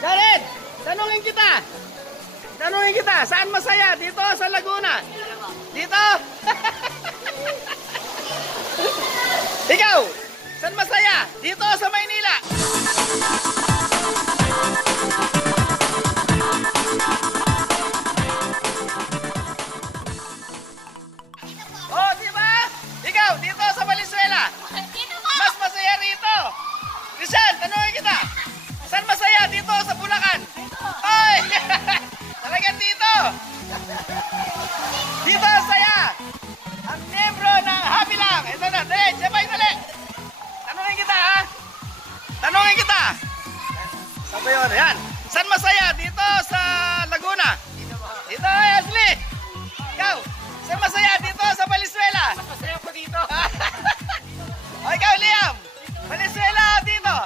Jared, tanungin kita. Tanungin kita, saan masaya? Dito sa Laguna? Dito? Ikaw, saan masaya? Dito sa Maynila? Oh, di ba? Ikaw, dito sa Valenzuela? Mas masaya rito. Christian, tanungin kita. Saan masaya? Dito sa Bulacan? Oy! Talagang dito. Dito saya. Ang membro ng Happy Lang. Ito na, dali, sabay, dali. Tanungin kita, ha? Tanungin kita. Sabi yun, yan. Saan masaya? Dito sa Laguna? Dito, Ashley. Ikaw, saan masaya? Dito sa Valenzuela? Mas masaya po dito. O, ikaw, Liam. Valenzuela, dito.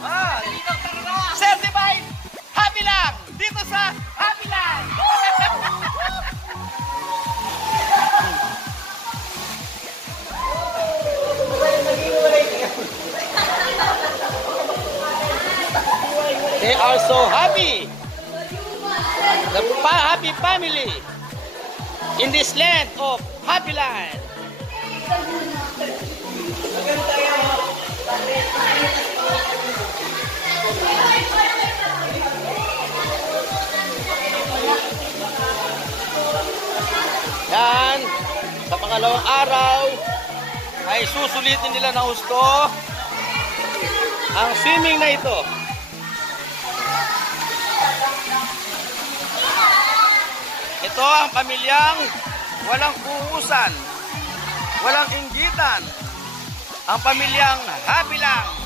Oh. Dito talaga. Certified Happy Lang. Dito sa Happy Lang. They are so happy. The happy family in this land of Happy Land. Yan, sa pangalawang araw ay susulitin nila ng husto ang swimming na ito. Ito ang pamilyang walang kuhusan, walang inggitan, ang pamilyang Happy Lang.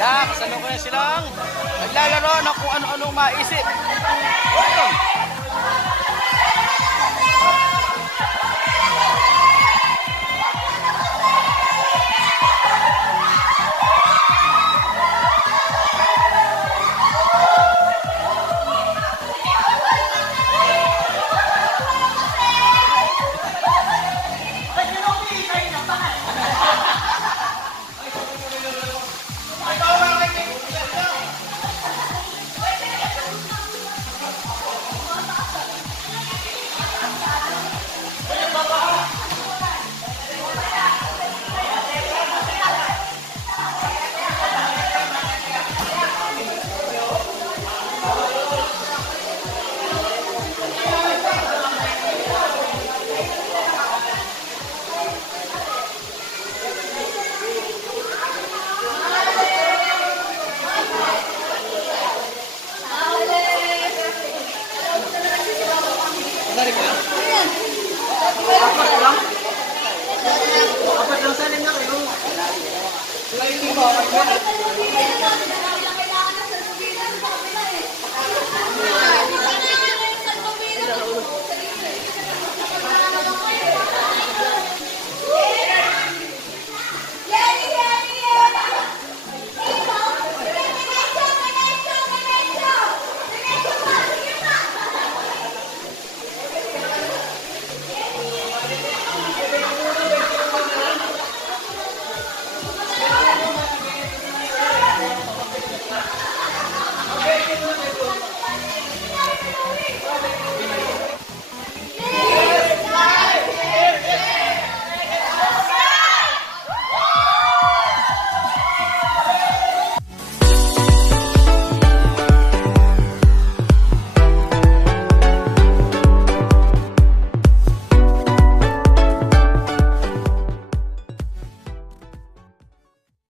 Yan, kasalukuyan silang naglalaro ng kung ano-anong maisip.